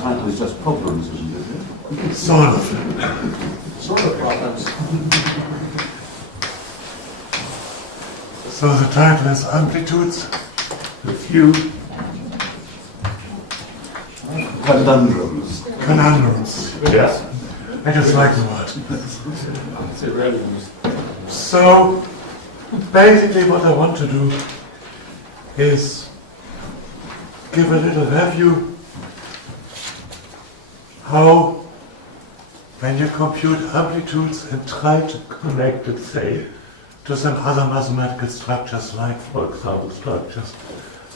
title is just problems, isn't it? Sort of. Sort of problems. So the title is Amplitudes, a few Conundrums. conundrums. Yes. I just like the word. It's irrelevant. So basically what I want to do is give a little review how when you compute amplitudes and try to connect it, say, to some other mathematical structures like, for example, structures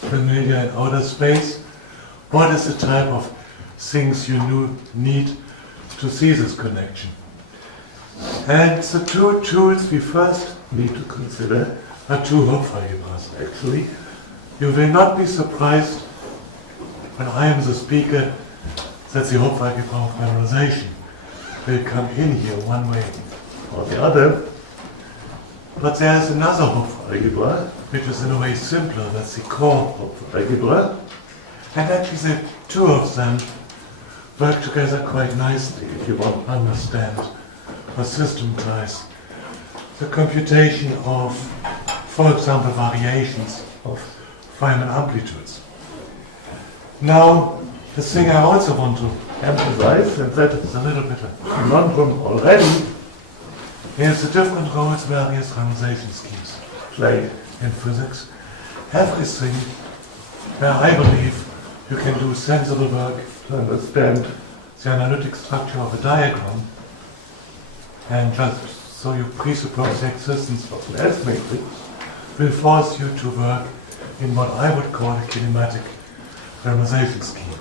familiar in outer space, what is the type of things you need to see this connection. And the two tools we first need to consider are two Hopf algebras, actually. You will not be surprised when I am the speaker that the Hopf algebra of memorization will come in here one way or the other. But there is another Hopf algebra, which is in a way simpler, that's the core Hopf algebra. And actually the two of them work together quite nicely if you want to understand or systematize the computation of, for example, variations of Feynman amplitudes. Now, the thing I also want to emphasize, and that is a little bit a conundrum already, is the different roles various randomization schemes play in physics. Everything where I believe you can do sensible work to understand the analytic structure of a diagram, and just so you presuppose the existence of an S matrix, will force you to work in what I would call a kinematic randomization scheme.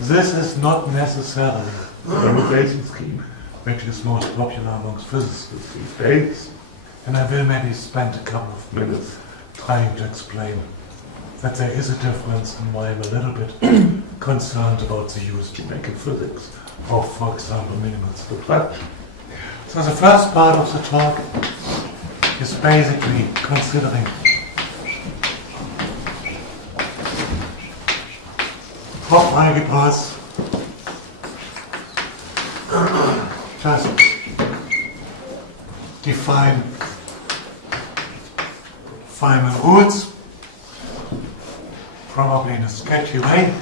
This is not necessarily the randomization scheme which is most popular amongst physicists these days, and I will maybe spend a couple of minutes trying to explain that there is a difference and why I'm a little bit concerned about the use we make in physics of, for example, minimal subtraction. So the first part of the talk is basically considering Hopf algebras, just define Feynman rules, probably in a sketchy way,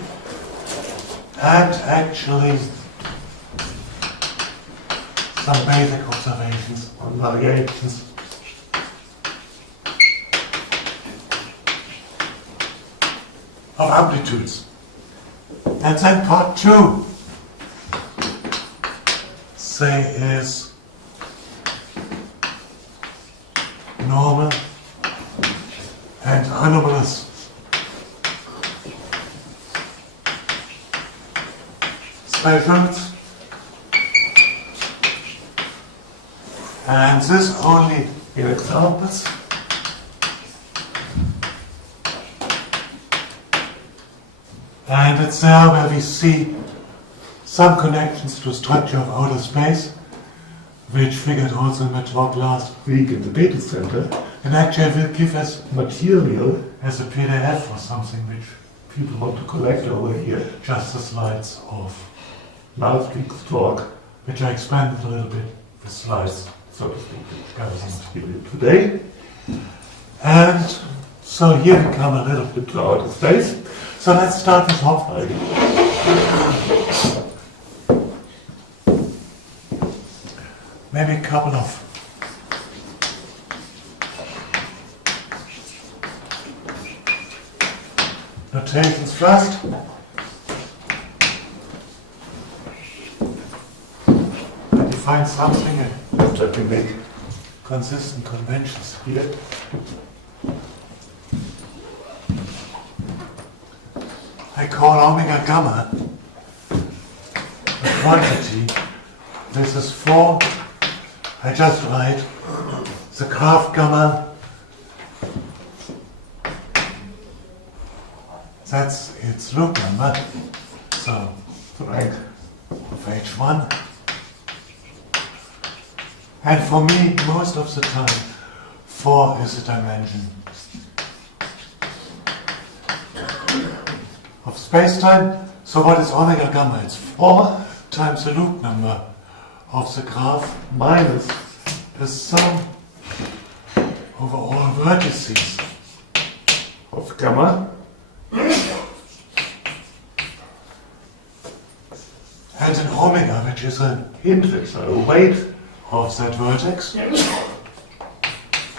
and actually some basic observations on variations of amplitudes. And then part two, say, is normal and anomalous specials. And this only in examples. And it's there where we see some connections to structure of outer space, which figured also in my talk last week in the data center, and actually will give us material as a PDF or something which people want to collect over here, just the slides of last week's talk, which I expanded a little bit with slides, so to speak, which gathers material today. And so here we come a little bit to outer space. So let's start with Hopf algebra. Maybe a couple of notations first. I define something and after we make consistent conventions here. I call omega gamma a quantity. This is 4. I just write the graph gamma. That's its loop number. So the rank of H1. And for me, most of the time, 4 is the dimension of space-time. So what is omega gamma? It's 4 times the loop number of the graph minus the sum over all vertices of gamma. And an omega, which is an index, a weight of that vertex.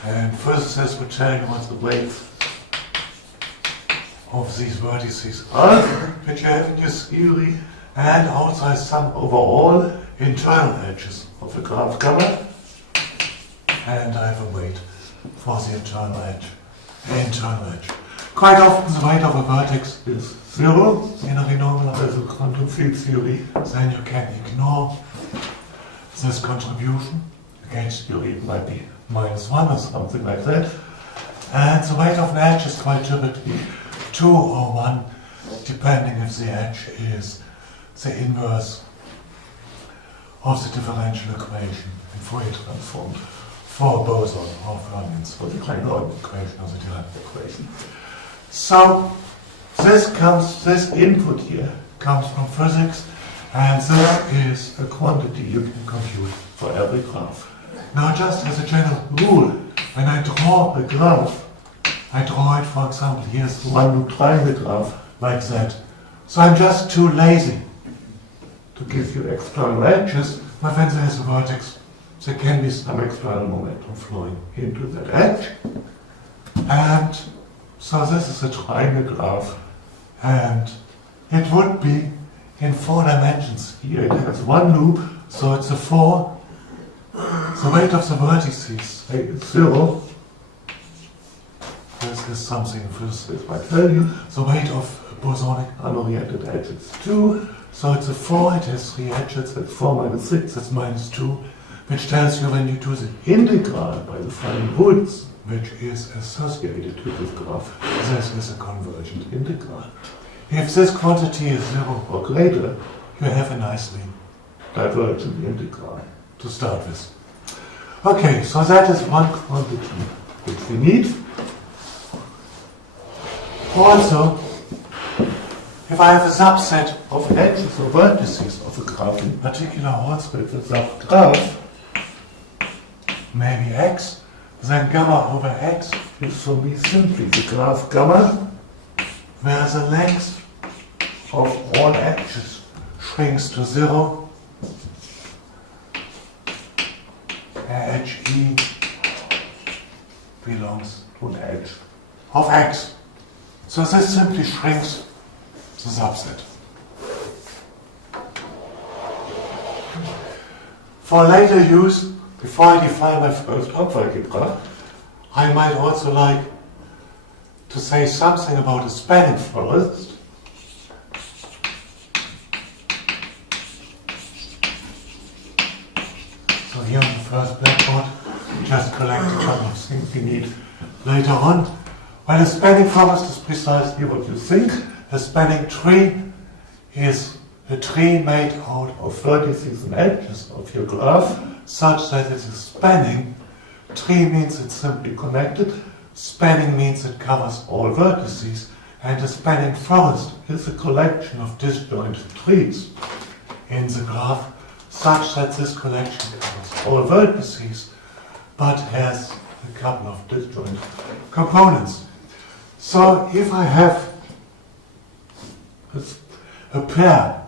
And physicists would tell you what the weights of these vertices are, which you have in your theory, and also a sum over all internal edges of the graph gamma. And I have a weight for the internal edge. Quite often the weight of a vertex is 0 in a renormalized quantum field theory. Then you can ignore this contribution. Against theory it might be -1 or something like that. And the weight of an edge is quite typically 2 or 1, depending if the edge is the inverse of the differential equation in Fourier transform for boson or Feynman's, for the Kreimer equation or the Dirk equation. So this input here comes from physics, and this is a quantity you can compute for every graph. Now, just as a general rule, when I draw a graph, I draw it, for example, here's the one loop triangle graph, like that. So I'm just too lazy to give you external edges, but when there is a vertex, there can be some external momentum flowing into that edge. And so this is a triangle graph, and it would be in 4 dimensions. Here it has one loop, so it's a 4. The weight of the vertices is 0. This is something physicists might tell you. The weight of bosonic unoriented edge is 2. So it's a 4, it has 3 edges, that's 4 minus 6, that's -2, which tells you when you do the integral by the Feynman rules, which is associated with this graph, this is a convergent integral. If this quantity is 0 or greater, you have a nicely divergent integral to start with. Okay, so that is one quantity which we need. Also, if I have a subset of edges or vertices of a graph, in particular also if a subgraph, maybe x, then gamma over x is for me simply the graph gamma, where the length of all edges shrinks to 0. Edge E belongs to an edge of x. So this simply shrinks the subset. For later use, before I define my first algebra, I might also like to say something about a spanning forest. So here on the first blackboard, we just collect a couple of things we need later on. Well, a spanning forest is precisely what you think. A spanning tree is a tree made out of vertices and edges of your graph, such that it is spanning. Tree means it's simply connected. Spanning means it covers all vertices. And a spanning forest is a collection of disjointed trees in the graph, such that this collection covers all vertices, but has a couple of disjointed components. So if I have a pair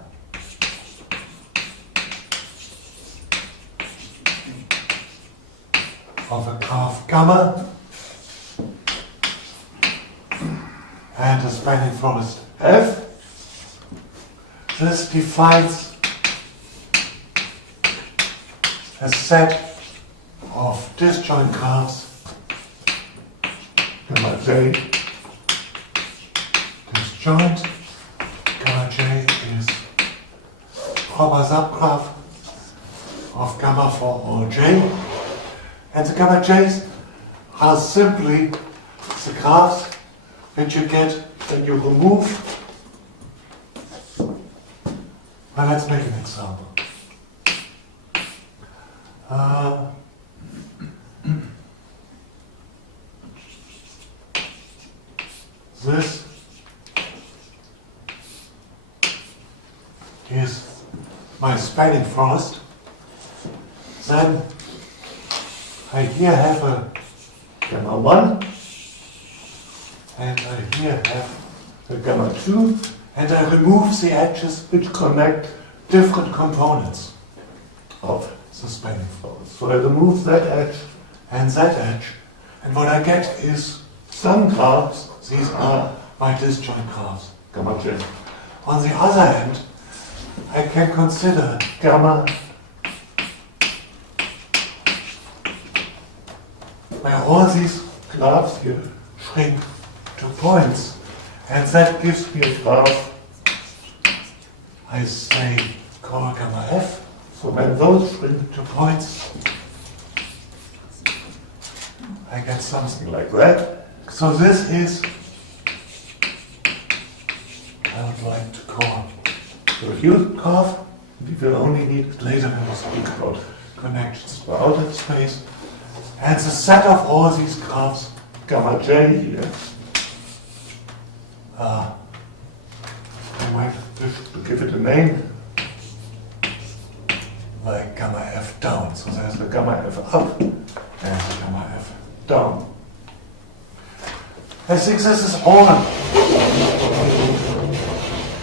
of a graph gamma and a spanning forest F, this defines a set of disjoint graphs, gamma J disjoint, gamma J is proper subgraph of gamma for all J, and the gamma J's are simply the graphs which you get when you remove. Well, let's make an example. This is my spanning forest. Then I here have a gamma 1, and I here have a gamma 2, and I remove the edges which connect different components of the spanning forest. So I remove that edge, and what I get is some graphs. These are my disjoint graphs, gamma j. On the other hand, I can consider gamma where all these graphs here shrink to points, and that gives me a graph I say call gamma f. So when those shrink to points, I get something like that. So this is, I would like to call the reduced graph. We will only need it later when we speak about connections for outer space. And the set of all these graphs, gamma j here, I might wish to give it a name, like gamma f down. So there's a gamma f up, and a gamma f down. I think this is all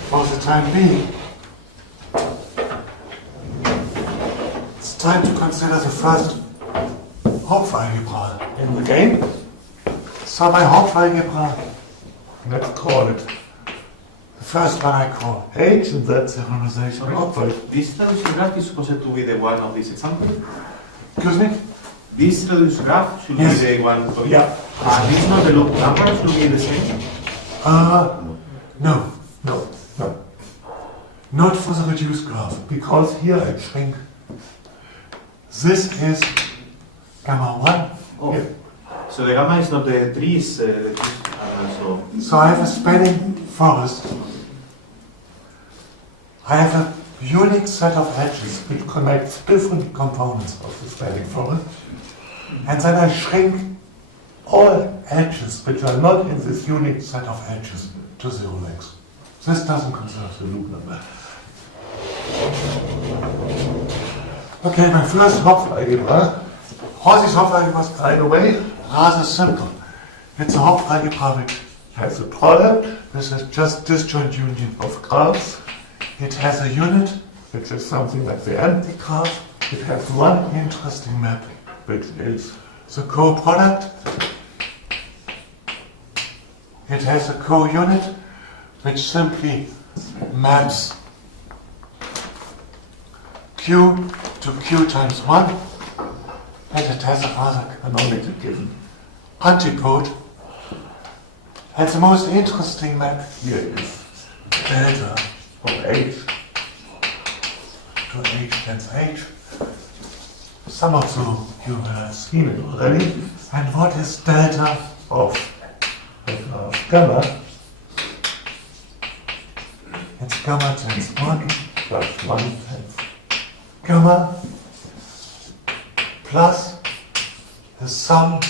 for the time being. It's time to consider the first Hopf algebra in the game. So my Hopf algebra, let's call it, the first one I call H, and that's the renormalization of Hopf algebra. This reduced graph is supposed to be the one of this example? Excuse me? This reduced graph should Yes. be the one of Yeah. And this not the loop number should be the same? No. Not for the reduced graph, because here I shrink. This is gamma 1. Oh. Here. So the gamma is not the trees, so So I have a spanning forest. I have a unique set of edges which connects different components of the spanning forest. And then I shrink all edges which are not in this unique set of edges to 0 lengths. This doesn't conserve the loop number. Okay, my first Hopf algebra. All these Hopf algebras, by the way, rather simple. It's a Hopf algebra which has a product. This is just disjoint union of graphs. It has a unit, which is something like the empty graph. It has one interesting map, which is the co-product. It has a co-unit, which simply maps q to q times 1, and it has a rather canonical given antipode. And the most interesting map here is delta from h to h times h. Some of you have seen it already. And what is delta of gamma? It's gamma times 1 plus 1 times gamma plus the sum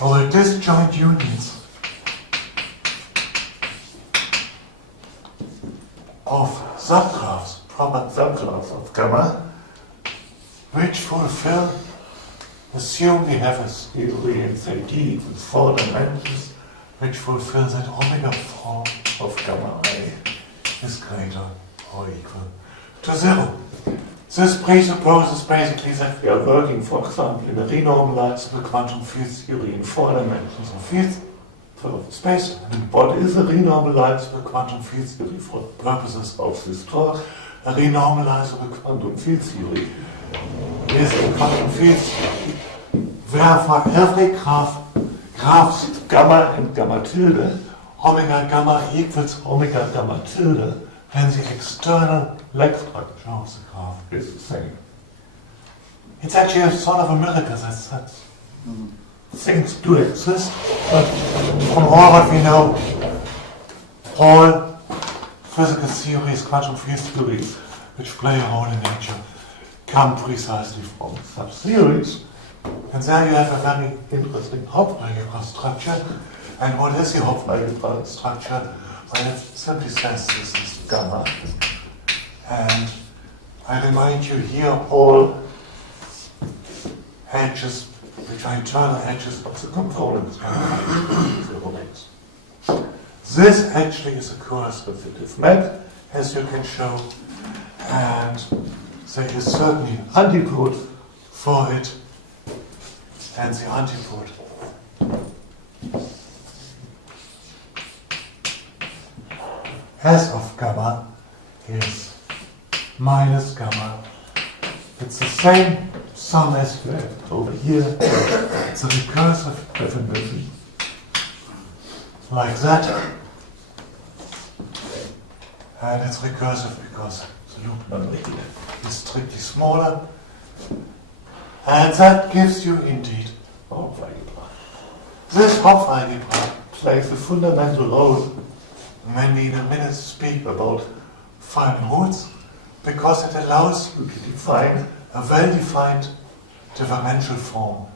over disjoint unions of subgraphs, proper subgraphs of gamma, which fulfill, assume we have a theory in say D equals 4 dimensions, which fulfills that omega form of gamma I is greater or equal to 0. This presupposes basically that we are working, for example, in a renormalizable quantum field theory in 4 dimensions of field for space. And what is a renormalizable quantum field theory for purposes of this talk? A renormalizable quantum field theory is a quantum field theory where for every graphs gamma and gamma tilde, omega gamma equals omega gamma tilde, and the external leg structure of the graph is the same. It's actually a sort of a miracle that things do exist, but from all what we know, all physical theories, quantum field theories, which play a role in nature, come precisely from subseries. And there you have a very interesting Hopf algebra structure. And what is the Hopf algebra structure? Well, it simply says this is gamma. And I remind you here all edges, which are internal edges of the components. This actually is a co-associative map, as you can show, and there is certainly an antipode for it, and the antipode S of gamma is minus gamma. It's the same sum as you have over here. It's a recursive definition, like that. And it's recursive because the loop number is strictly smaller. And that gives you indeed Hopf algebra. This Hopf algebra plays a fundamental role when we in a minute speak about Feynman roots, because it allows you to define a well-defined differential form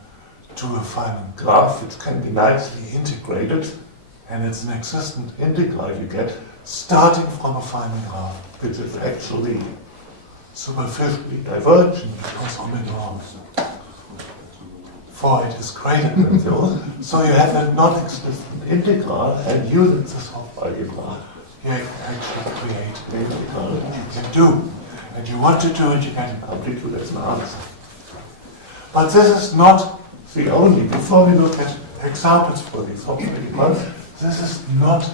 to a Feynman graph, which can be nicely integrated, and it's an existent integral you get starting from a Feynman graph, which is actually superficially divergent because omega for it is greater than 0. So you have a non-existent integral, and using this Hopf algebra, you actually create an integral that you can do. And you want to do it, you get an amplitude as an answer. But this is not the only. Before we look at examples for these Hopf algebras, this is not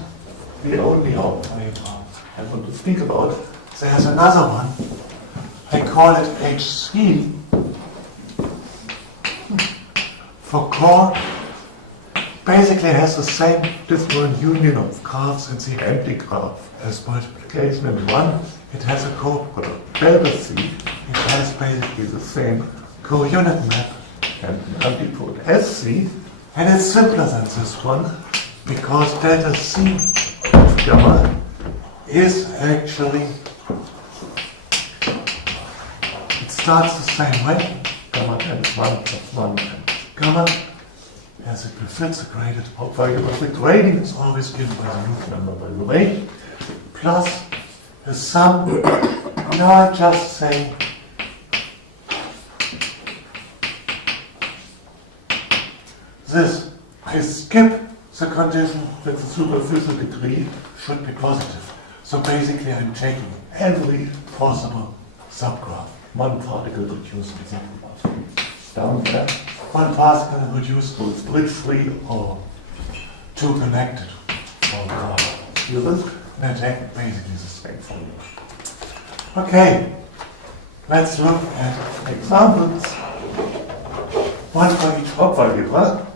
the only Hopf algebra I want to speak about. There's another one. I call it HC. For core, basically has the same different union of graphs in the empty graph as multiplication in 1. It has a co-product delta C. It has basically the same co-unit map and an antipode SC. And it's simpler than this one because delta C of gamma is actually, it starts the same way. Gamma times 1 plus 1 times gamma, as it befits the graded Hopf algebra. The grading is always given by the loop number, by the way, plus the sum. Now I just say this. I skip the condition that the superficial degree should be positive. So basically I'm taking every possible subgraph. One particle reduced to subgraph. Down there. One particle reduced to split-free or two connected or graph. You look, and I take basically the same formula. Okay, let's look at examples. One for each Hopf algebra.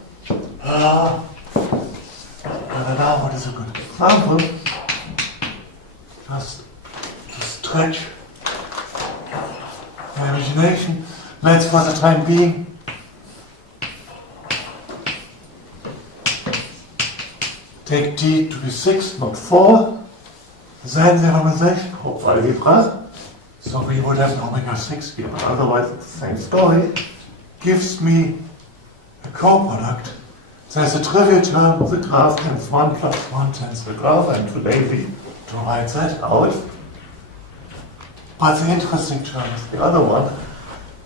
And now what is a good example? Just to stretch my imagination. Let's, for the time being, take D to be 6, not 4. Then the normalization Hopf algebra, so we would have an omega 6 here, but otherwise it's the same story, gives me a co-product. There's a trivial term, the graph times 1 plus 1 times the graph. I'm too lazy to write that out. But the interesting term is the other one.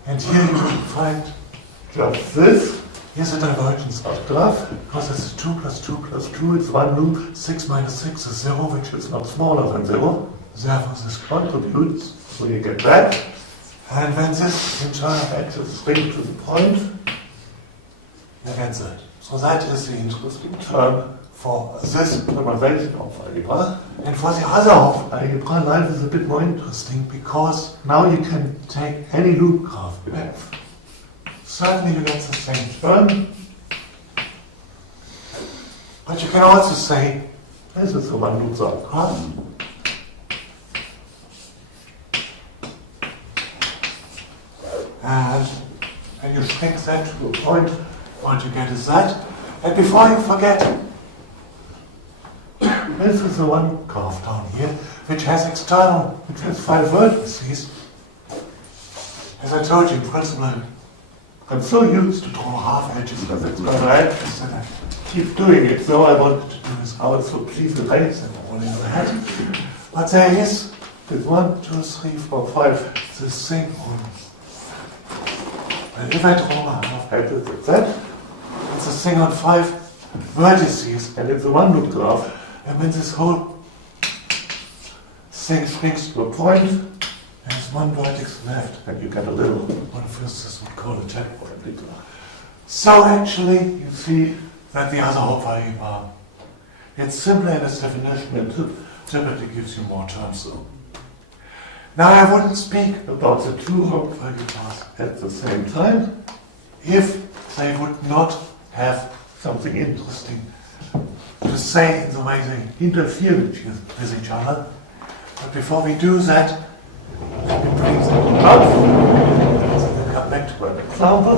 And here you can find just this. Here's a divergence of graph, because it's 2 plus 2 plus 2, it's one loop. 6 minus 6 is 0, which is not smaller than 0. Therefore this contributes, so you get that. And when this internal axis is linked to the point, you get that. So that is the interesting term for this normalization of algebra. And for the other Hopf algebra, life is a bit more interesting, because now you can take any loop graph you have. Certainly you get the same term, but you can also say, this is the one loop subgraph. And you shrink that to a point, what you get is that. And before you forget, this is the one graph down here, which has 5 vertices. As I told you, in principle, I'm so used to draw half edges because it's my edges and I keep doing it. So I wanted to do this out, so please erase them all in your head. But there is this 1, 2, 3, 4, 5, this thing on. And if I draw a half edge like that, it's a thing on 5 vertices, and it's a one-loop graph. And when this whole thing shrinks to a point, there's one vertex left, and you get a little, what a physicist would call a checkpoint. So actually, you see that the other hope value bar, it's simpler in its definition and typically gives you more terms though. Now I wouldn't speak about the two hope value bars at the same time if they would not have something interesting to say in the way they interfere with each other. But before we do that, let me bring them up. So we'll come back to an example.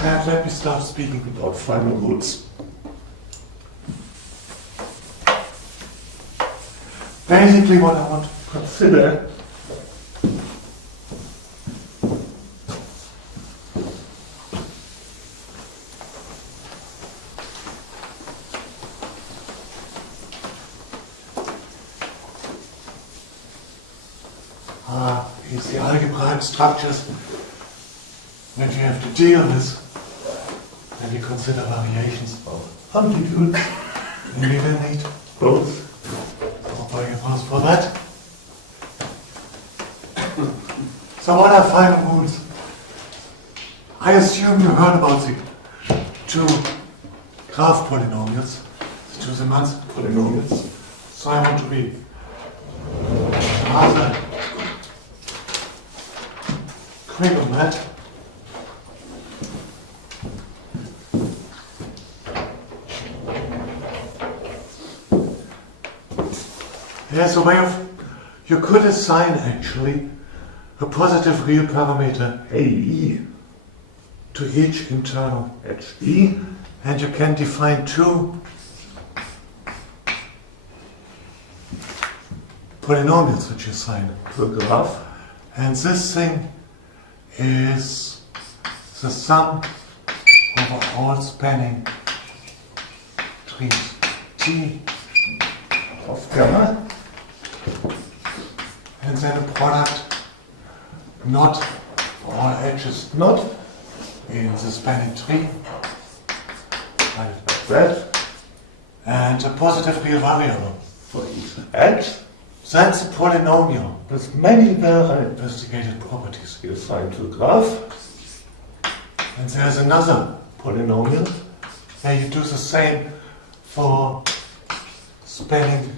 And let me start speaking about final roots. Basically what I want to consider is the algebraic structures which you have to deal with when you consider variations of amplitude, and we will need both variables for that. So what are final rules? I assume you heard about the two graph polynomials, the two semantic polynomials. So I want to be rather quick on that. There's a way of, you could assign actually a positive real parameter AE to each internal HE, and you can define two polynomials which you assign to a graph, and this thing is the sum over all spanning trees T of gamma, and then a product not for all edges not in the spanning tree, like that, and a positive real variable for each edge. That's a polynomial with many well-investigated properties you assign to a graph. And there's another polynomial where you do the same for spanning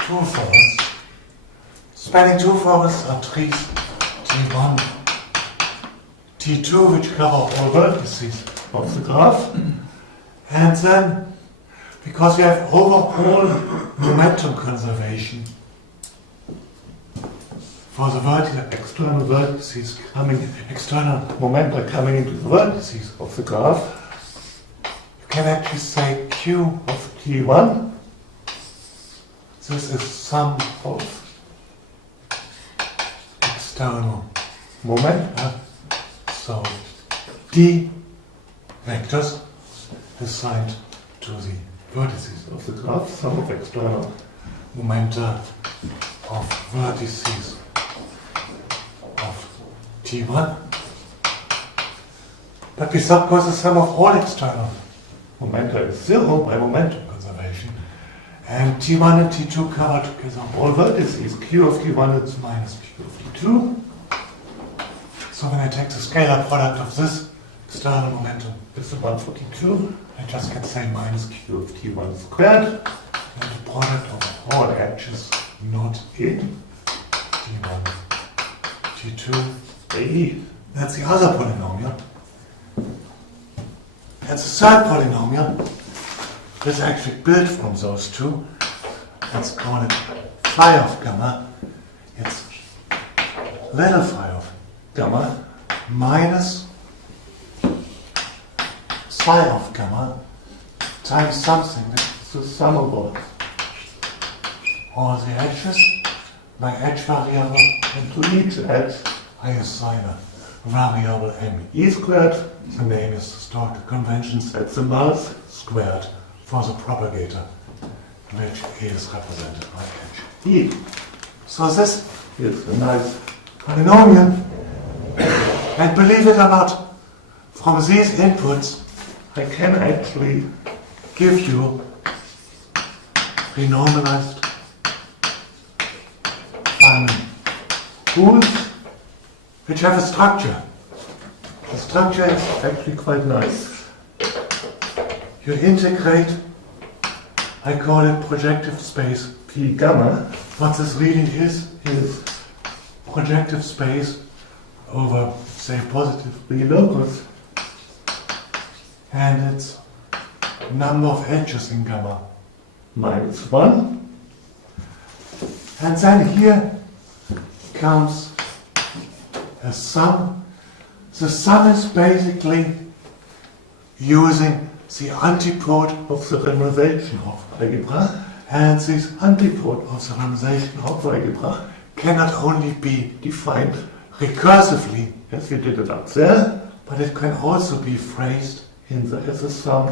two forests. Spanning two forests are trees T1, T2, which cover all vertices of the graph. And then, because we have overall momentum conservation for the external vertices external momenta coming into the vertices of the graph, you can actually say Q of T1. This is sum of external momenta. So D vectors assigned to the vertices of the graph, sum of external momenta of vertices of T1. But we suppose the sum of all external momenta is 0 by momentum conservation. And T1 and T2 cover together all vertices. Q of T1 is minus Q of T2. So when I take the scalar product of this external momentum with the one for T2, I just can say minus Q of T1 squared, and the product of all edges not in T1, T2, AE. That's the other polynomial. That's the third polynomial. That's actually built from those two. Let's call it phi of gamma. It's little phi of gamma minus psi of gamma times something, that's the sum of all the edges, my edge variable, and to each edge I assign a variable me squared. The name is historical convention, sets the mass squared for the propagator, which is represented by edge e. So this is a nice polynomial, and believe it or not, from these inputs I can actually give you renormalized Feynman rules which have a structure. The structure is actually quite nice. You integrate, I call it projective space P gamma. What this really is projective space over, say, positive B locus, and it's number of edges in gamma minus 1. And then here comes a sum. The sum is basically using the antipode of the renormalization of algebra, and this antipode of the renormalization of algebra cannot only be defined recursively, as we did it up there, but it can also be phrased as a sum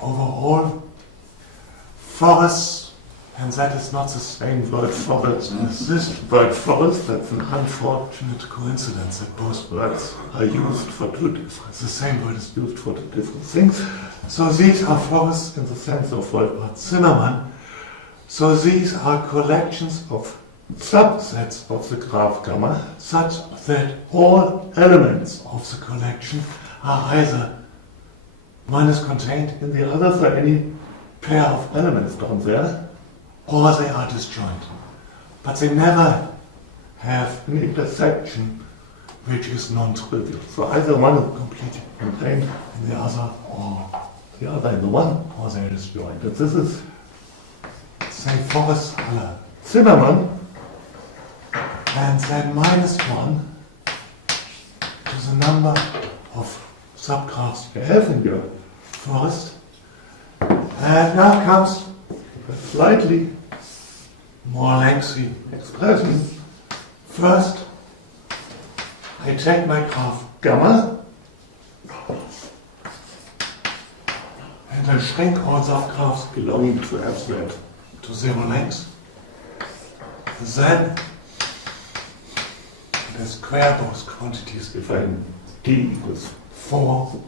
over all forests. And that is not the same word forest as this word forest. That's an unfortunate coincidence that both words are used for two different, the same word is used for two different things. So these are forests in the sense of Wolfgang Zimmermann. So these are collections of subsets of the graph gamma, such that all elements of the collection are either one is contained in the other, so any pair of elements down there, or they are disjoint. But they never have an intersection which is non-trivial. So either one is completely contained in the other, or the other in the one, or they are disjoint. And this is, say, Forrest Haller Zimmermann, and then minus 1 is the number of subgraphs you have in your forest. And now comes a slightly more lengthy expression. First, I take my graph gamma and I shrink all subgraphs belonging to FZ to 0 length. Then I square those quantities if I d equals 4,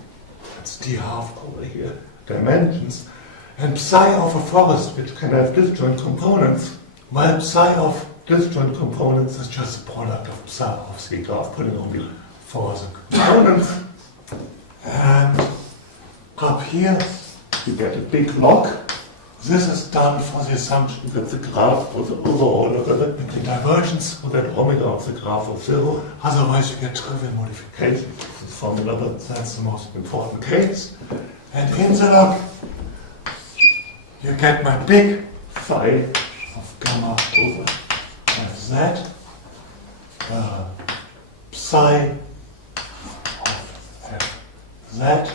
that's d half over here, dimensions. And psi of a forest, which can have disjoint components, well, psi of disjoint components is just the product of psi of the graph polynomial for the components. And up here, you get a big log. This is done for the assumption that the graph or the overall logarithmic divergence or that omega of the graph of 0. Otherwise, you get trivial modification of this formula, but that's the most important case. And in the log, you get my big phi of gamma over fz, psi of fz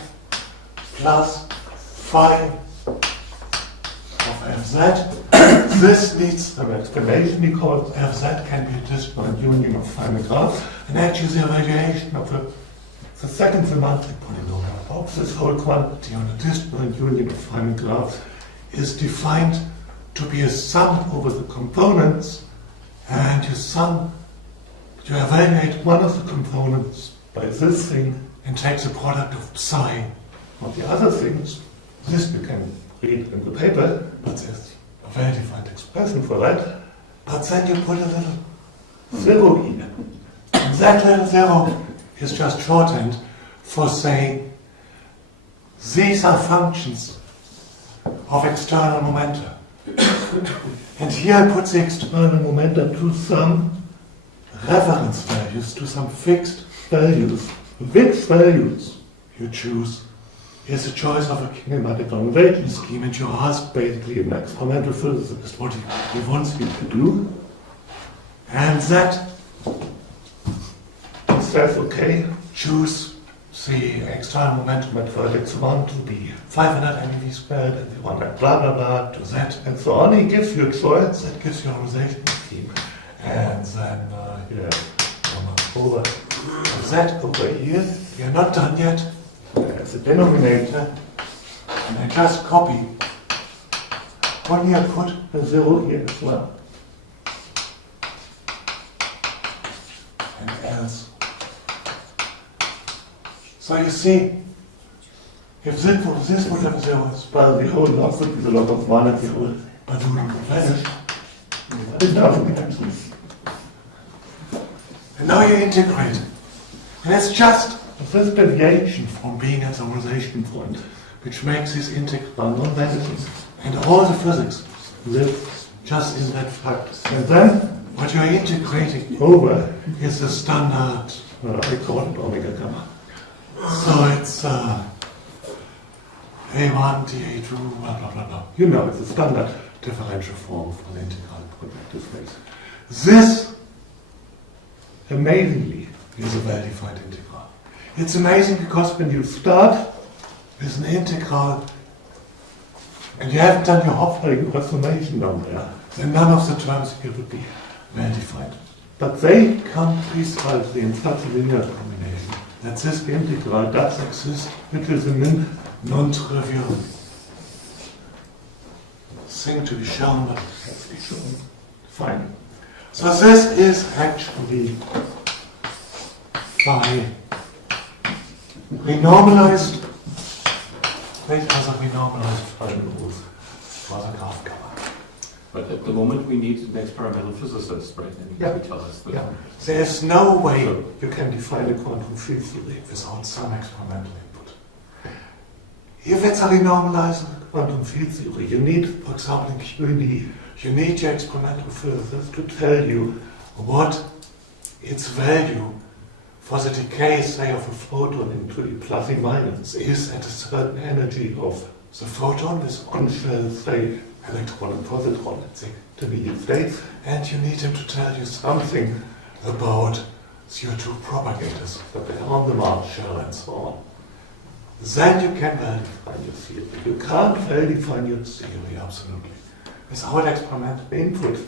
plus phi of fz. This needs an explanation because fz can be a disjoint union of Feynman graphs, and actually the evaluation of the second semantic polynomial of this whole quantity on a disjoint union of Feynman graphs is defined to be a sum over the components, and you evaluate one of the components by this thing and take the product of psi of the other things. This you can read in the paper, but there's a very defined expression for that. But then you put a little zero in. And that little zero is just shorthand for saying these are functions of external momenta. And here I put the external momenta to some reference values, to some fixed values. Which values you choose is a choice of a kinematic normalization scheme, and you ask basically an experimental physicist what he wants you to do. And that says, okay, choose the external momentum at vertex 1 to be 500 MeV squared, and the one at blah blah blah to that, and so on. He gives you a choice that gives you a normalization scheme. And then here, over z over here. We are not done yet. There's a denominator. And I just copy. Only I put a 0 here as well. And else. So you see, if this would have 0, well, the whole log would be the log of 1 and the whole balloon would vanish. It doesn't happen. And now you integrate. And it's just this deviation from being at the relation point which makes this integral non-vanishing. And all the physics live just in that fact. And then what you're integrating over is the standard, I call it omega gamma. So it's A1, dA2, blah, blah, blah, blah. You know, it's a standard differential form for an integral projective space. This, amazingly, is a well-defined integral. It's amazing because when you start with an integral and you haven't done your Hopf transformation down there, then none of the terms here would be well-defined. But they come precisely in such a linear combination that this integral does exist, which is a non-trivial thing to be shown, but it has to be shown. Fine. So this is actually by renormalized, it has a renormalized final rules for the graph gamma. But at the moment we need an experimental physicist, right? And Yeah. to tell us that. Yeah. There's no way you can define a quantum field theory without some experimental input. If it's a renormalized quantum field theory, you need, for example, in QED, you need your experimental physicist to tell you what its value for the decay, say, of a photon into the plus and minus is at a certain energy of the photon with on-shell, say, electron and positron at the intermediate state, and you need him to tell you something about CO2 propagators that they are on the Mars shell and so on. Then you can well define your theory. You can't well define your theory, absolutely. Without experimental input,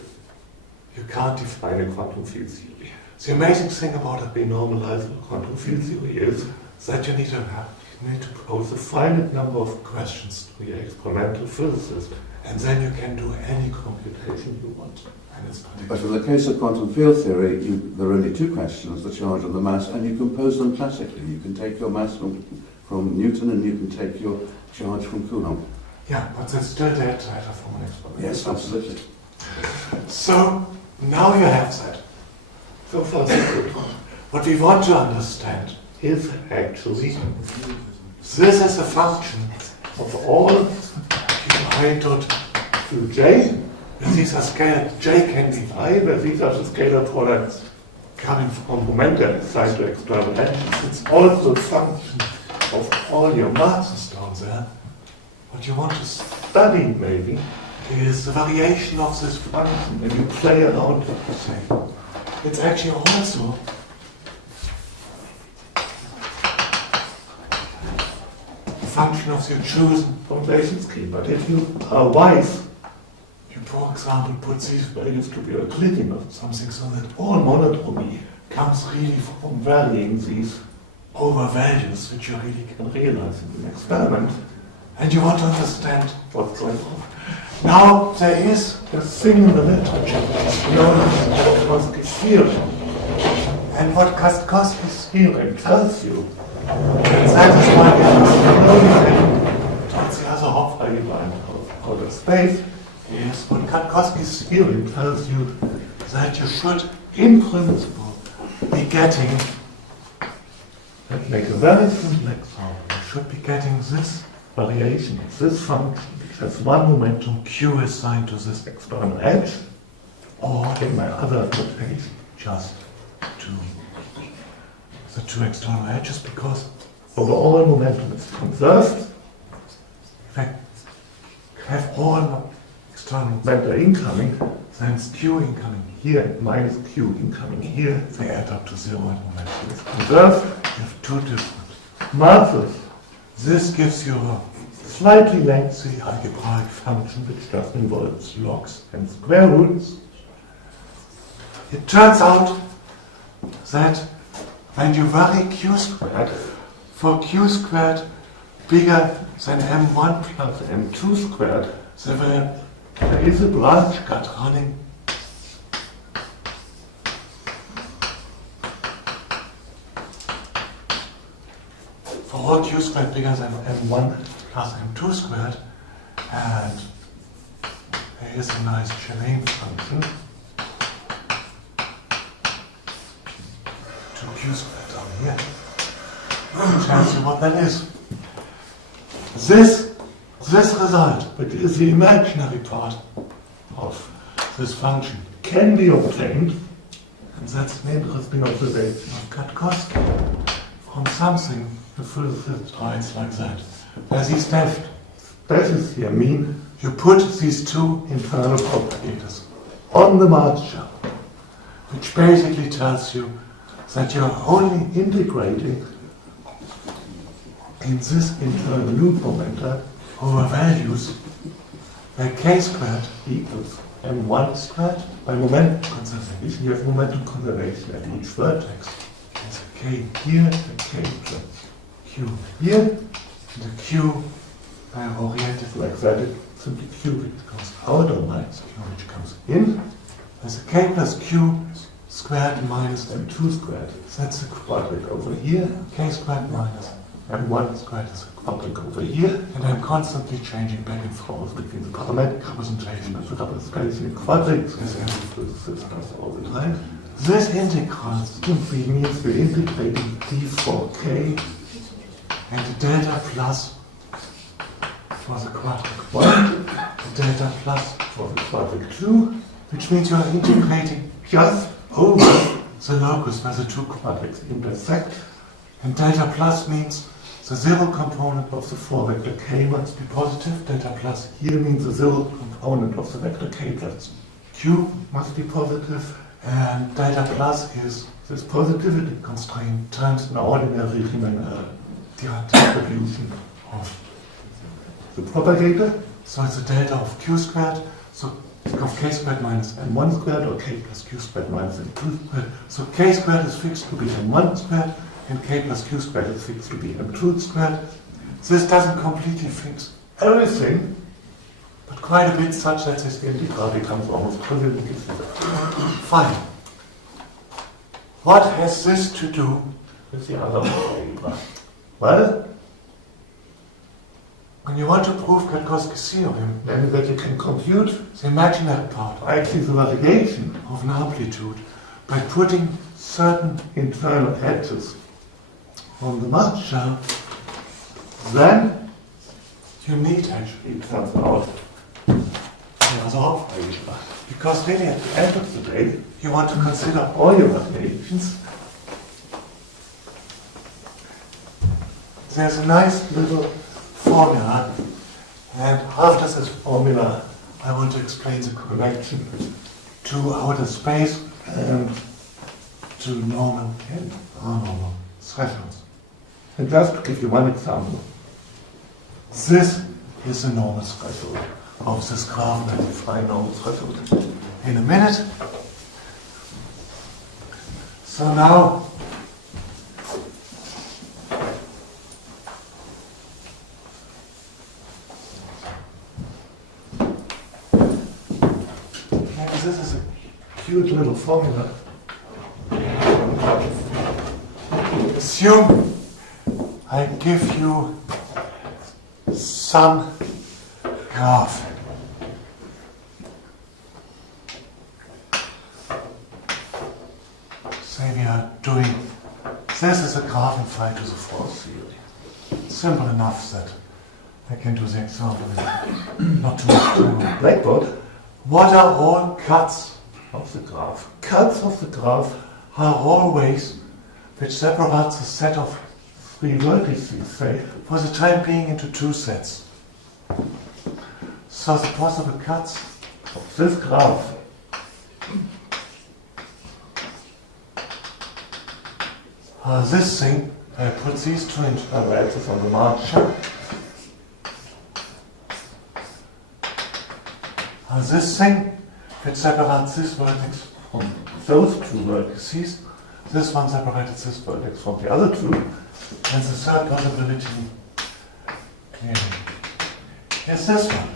you can't define a quantum field theory. The amazing thing about a renormalized quantum field theory is that you need to pose a finite number of questions to your experimental physicist, and then you can do any computation you want. And it's But in the case of quantum field theory, there are only two questions, the charge and the mass, and you can pose them classically. You can take your mass from Newton and you can take your charge from Coulomb. Yeah, but there's still data from an experiment. Yes, absolutely. So, now you have that. So far, so good. What we want to understand is actually, this is a function of all I dot to j, where these are scalar, j can be I, where these are the scalar products coming from momenta assigned to external edges. It's also a function of all your masses down there. What you want to study, maybe, is the variation of this function when you play around with the thing. It's actually also a function of your chosen foundation scheme. But if you are wise, you, for example, put these values to be Euclidean or something so that all monodromy comes really from varying these over values which you really can realize in an experiment. And you want to understand what's going on. Now, there is a thing in the literature known as Kaczkowski's theorem. And what Kaczkowski's theorem tells you, and that is why we are towards the other Hopf-Line out of space, is what Kaczkowski's theorem tells you that you should, in principle, be getting, let's make a very simple example, you should be getting this variation of this function, which has one momentum q assigned to this external edge, or in my other notation, just the two external edges, because overall momentum is conserved. In fact, have all external momenta incoming, then it's q incoming here and minus q incoming here, they add up to 0 and momentum is conserved. You have two different masses. This gives you a slightly lengthy algebraic function which just involves logs and square roots. It turns out that when you vary q squared, for q squared bigger than m1 plus m2 squared, there is a branch cut running for all q squared bigger than m1 plus m2 squared, and there is a nice Chain function to q squared down here. Which tells you what that is. This result, which is the imaginary part of this function, can be obtained, and that's an interesting observation of Katkowski, from something the physicist writes like that. Where these spaces here mean you put these two internal propagators on the marcher, which basically tells you that you're only integrating in this internal loop momenta over values where k squared equals m1 squared. By momentum conservation, you have momentum conservation at each vertex. There's a k here, a k plus q here, and the q oriented like that. It's simply q which goes out, or minus q which comes in. There's a k plus q squared minus m2 squared. That's a quadratic over here. K squared minus m1 squared is a quadratic over here. And I'm constantly changing back and forth between the parametric representation and the representation in quadratics, as every physicist does all the time. This integral simply means we're integrating d4k and the delta plus for the quadratic 1, the delta plus for the quadratic 2, which means you are integrating just over the locus where the two quadratics intersect. And delta plus means the zero component of the 4 vector k must be positive. Delta plus here means the zero component of the vector k plus q must be positive. And delta plus is this positivity constraint times an ordinary Riemann distribution of the propagator. So it's a delta of q squared, so of k squared minus m1 squared, or k plus q squared minus m2 squared. So k squared is fixed to be m1 squared, and k plus q squared is fixed to be m2 squared. This doesn't completely fix everything, but quite a bit, such that this integral becomes almost trivial. Fine. What has this to do with the other algebra? Well, when you want to prove Katkowski's theorem, then that you can compute the imaginary part, or actually the variation of an amplitude, by putting certain internal edges on the marcher, then you need actually, it turns out, the Hausdorff algebra. Because really at the end of the day, you want to consider all your variations. There's a nice little formula, and after this formula, I want to explain the connection to outer space and to normal and abnormal thresholds. And just to give you one example, this is the normal threshold of this graph, and I define normal threshold in a minute. So now, this is a cute little formula. Assume I give you some graph. Say we are doing, this is a graph in phi to the fourth theory. Simple enough that I can do the example in not too much time on the blackboard. What are all cuts of the graph? Cuts of the graph are all ways which separates a set of three vertices, say, for the time being into two sets. So the possible cuts of this graph are this thing. I put these two internal edges on the marcher. This thing which separates this vertex from those two vertices. This one separated this vertex from the other two. And the third possibility, clearly, is this one.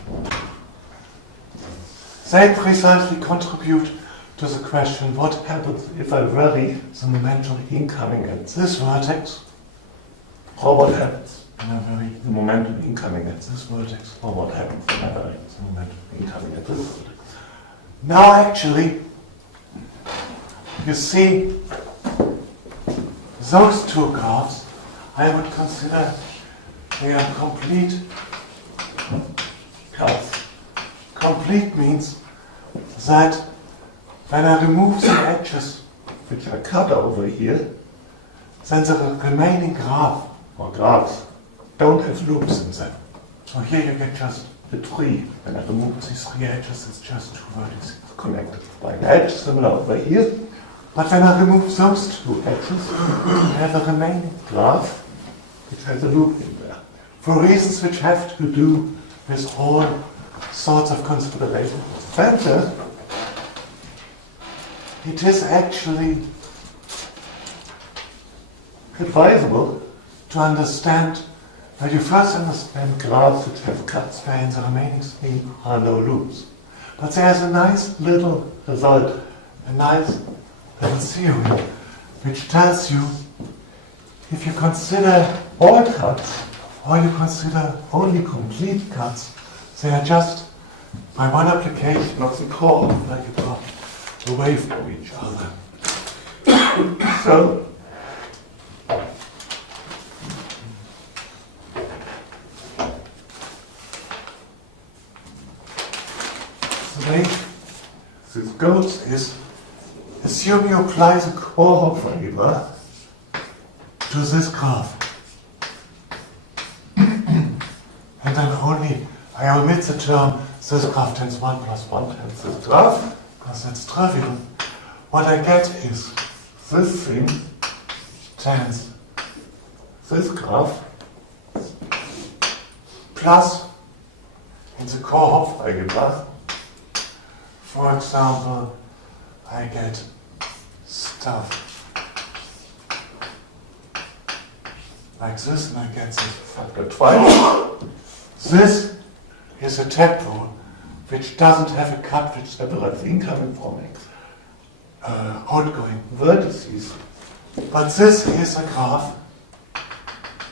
They precisely contribute to the question, what happens if I vary the momentum incoming at this vertex, or what happens when I vary the momentum incoming at this vertex, or what happens when I vary the momentum incoming at this vertex. Now actually, you see, those two graphs, I would consider they are complete graphs. Complete means that when I remove the edges which are cut over here, then the remaining graph or graphs don't have loops in them. So here you get just the tree. When I remove these three edges, it's just two vertices connected by an edge, similar over here. But when I remove those two edges, I have a remaining graph which has a loop in there. For reasons which have to do with all sorts of considerations. Better, it is actually advisable to understand that you first understand graphs which have cuts where in the remaining stream are no loops. But there's a nice little result, a nice little theory, which tells you if you consider all cuts or you consider only complete cuts, they are just by one application of the core algebra away from each other. So the way this goes is, assume you apply the core algebra to this graph. And then only, I omit the term, this graph tends 1 plus 1 times this graph, because that's trivial. What I get is this thing tends this graph plus, in the core algebra, for example, I get stuff like this, and I get this factor twice. This is a tadpole which doesn't have a cut which separates incoming from outgoing vertices. But this is a graph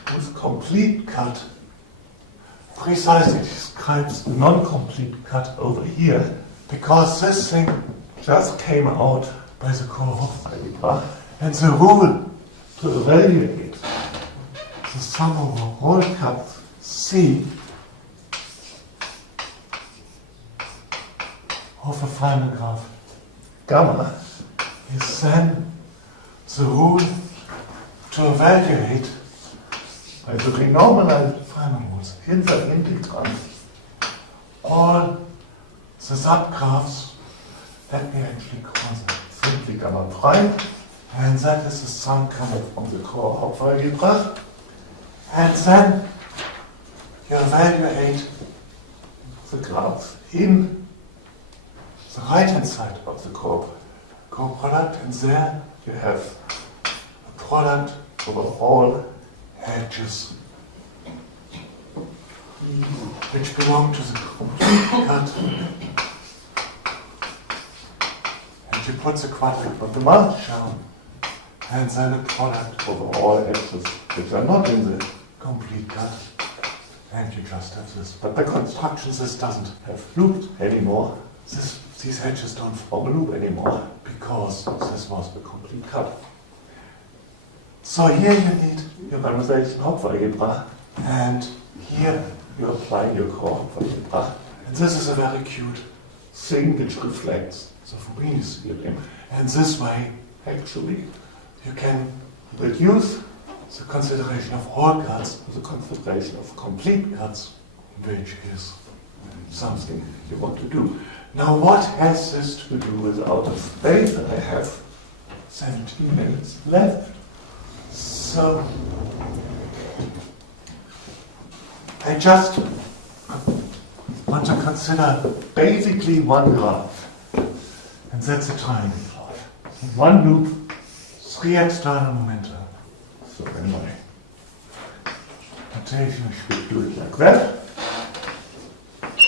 whose complete cut precisely describes the non-complete cut over here, because this thing just came out by the core algebra, and the rule to evaluate the sum over all cuts C of a final graph gamma is then the rule to evaluate by the renormalized final rules in the integrand all the subgraphs. Let me actually call them simply gamma prime, and that is the sum coming from the core algebra. And then you evaluate the graphs in the right-hand side of the co-product, and there you have a product over all edges which belong to the complete cut, and you put the quadratic of the multiple, and then a product over all edges which are not in the complete cut, and you just have this. But the construction, this doesn't have loops anymore. These edges don't form a loop anymore because this was the complete cut. So here you need your normalization algebra, and here you apply your core algebra. And this is a very cute thing which reflects the Fubini's theorem. And this way, actually, you can reduce the consideration of all cuts to the consideration of complete cuts, which is something you want to do. Now, what has this to do with outer space? I have 17 minutes left. So, I just want to consider basically one graph, and that's a triangle graph. one loop, 3 external momenta. So in my notation, I should do it like that.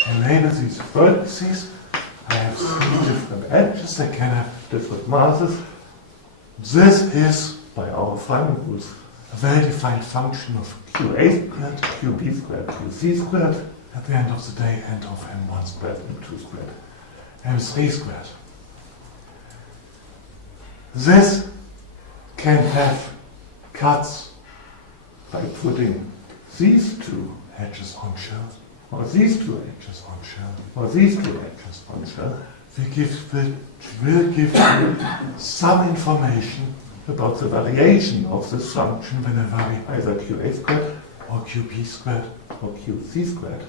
And label these vertices. I have 3 different edges. I can have different masses. This is, by our Feynman rules, a well-defined function of qa squared, qb squared, qc squared, at the end of the day, n of m1 squared, m2 squared, m3 squared. This can have cuts by putting these 2 edges on shell, or these 2 edges on shell, or these 2 edges on shell, which will give you some information about the variation of this function when I vary either qa squared, or qp squared, or qc squared.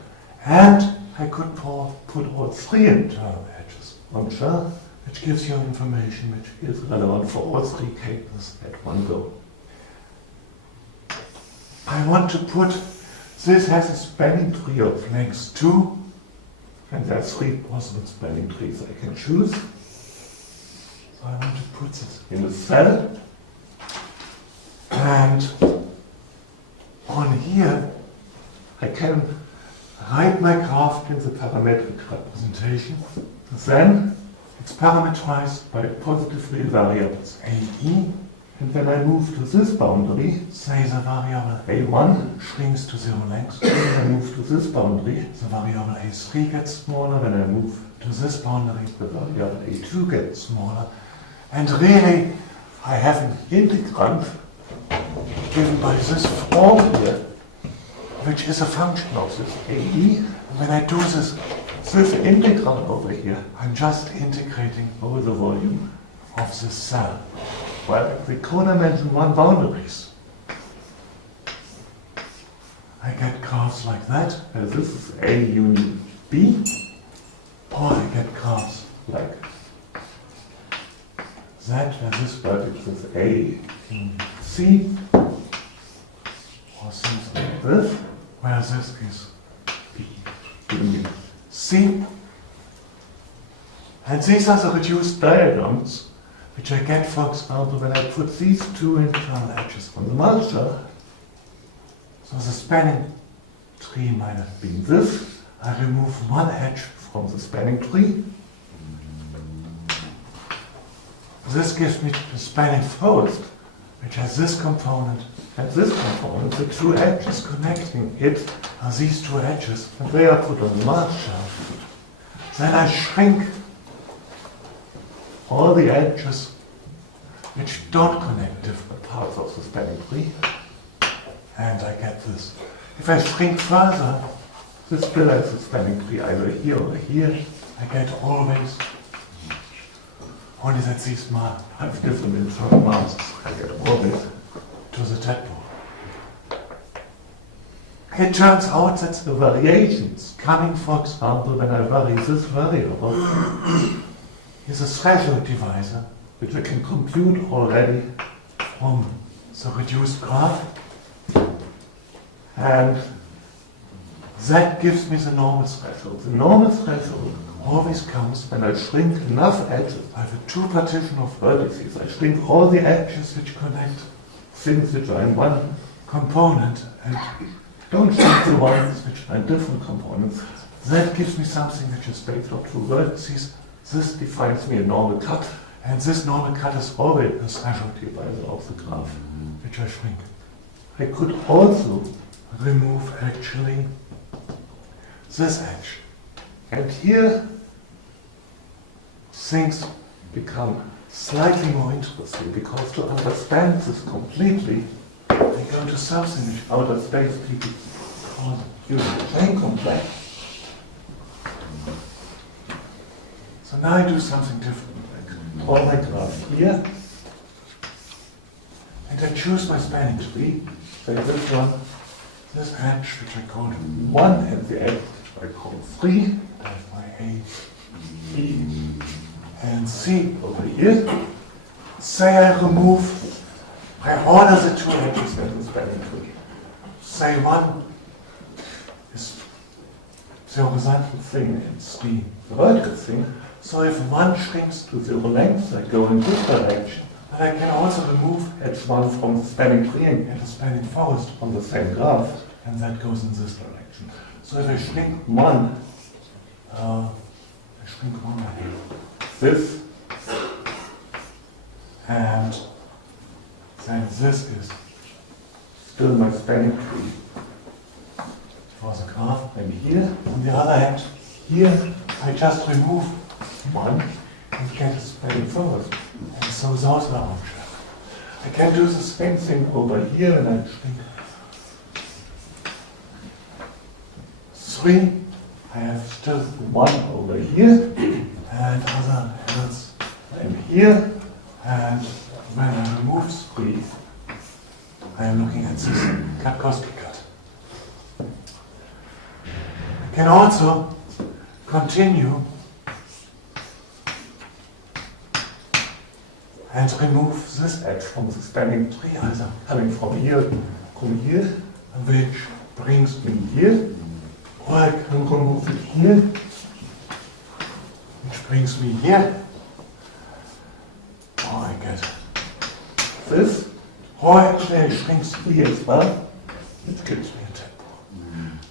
And I could put all 3 internal edges on shell, which gives you information which is relevant for all 3 cases at one go. I want to put, this has a spanning tree of length 2, and there are 3 possible spanning trees I can choose. So I want to put this in a cell, and on here I can write my graph in the parametric representation. Then it's parameterized by positive real variables AE, and when I move to this boundary, say the variable A1 shrinks to 0 length. When I move to this boundary, the variable A3 gets smaller. When I move to this boundary, the variable A2 gets smaller. And really, I have an integrand given by this form here, which is a function of this AE. And when I do this integrand over here, I'm just integrating over the volume of this cell. Well, at the codimension 1 boundaries, I get graphs like that, and this is A union B, or I get graphs like that, where this vertex is A union C, or something like this, where this is B union C. And these are the reduced diagrams which I get, for example, when I put these 2 internal edges on the mulcher. So the spanning tree might have been this. I remove 1 edge from the spanning tree. This gives me the spanning forest, which has this component and this component. The 2 edges connecting it are these 2 edges, and they are put on the mulcher. Then I shrink all the edges which don't connect different parts of the spanning tree, and I get this. If I shrink further, this still has the spanning tree either here or here. I get always, only that these have different internal masses. I get always to the tadpole. It turns out that the variations coming, for example, when I vary this variable, is a threshold divisor, which I can compute already from the reduced graph. And that gives me the normal threshold. The normal threshold always comes when I shrink enough edges. I have a 2 partition of vertices. I shrink all the edges which connect things which are in one component, and don't shrink the ones which are in different components. That gives me something which is based on 2 vertices. This defines me a normal cut, and this normal cut is always a threshold divisor of the graph, which I shrink. I could also remove actually this edge. And here things become slightly more interesting, because to understand this completely, we go to something which outer space people call using the plane complex. So now I do something different. I draw my graph here, and I choose my spanning tree. Say this one, this edge, which I call 1, and the edge which I call 3. I have my A, B, and C over here. Say I order the 2 edges in the spanning tree. Say 1 is the horizontal thing is the vertical thing. So if one shrinks to zero length, I go in this direction. And I can also remove h1 from the spanning tree and get a spanning forest on the same graph, and that goes in this direction. So if I shrink one, like this, and then this is still my spanning tree for the graph. And here, on the other hand, here I just remove one and get a spanning forest. And so those are options. I can do the same thing over here, and I shrink 3. I have still 1 over here, and other elements I'm here. And when I remove 3, I am looking at this Kapkowski cut. I can also continue and remove this edge from the spanning tree, either coming from here, which brings me here, or I can remove it here, which brings me here, or I get this, or actually I shrink 3 as well, which gives me a tempo.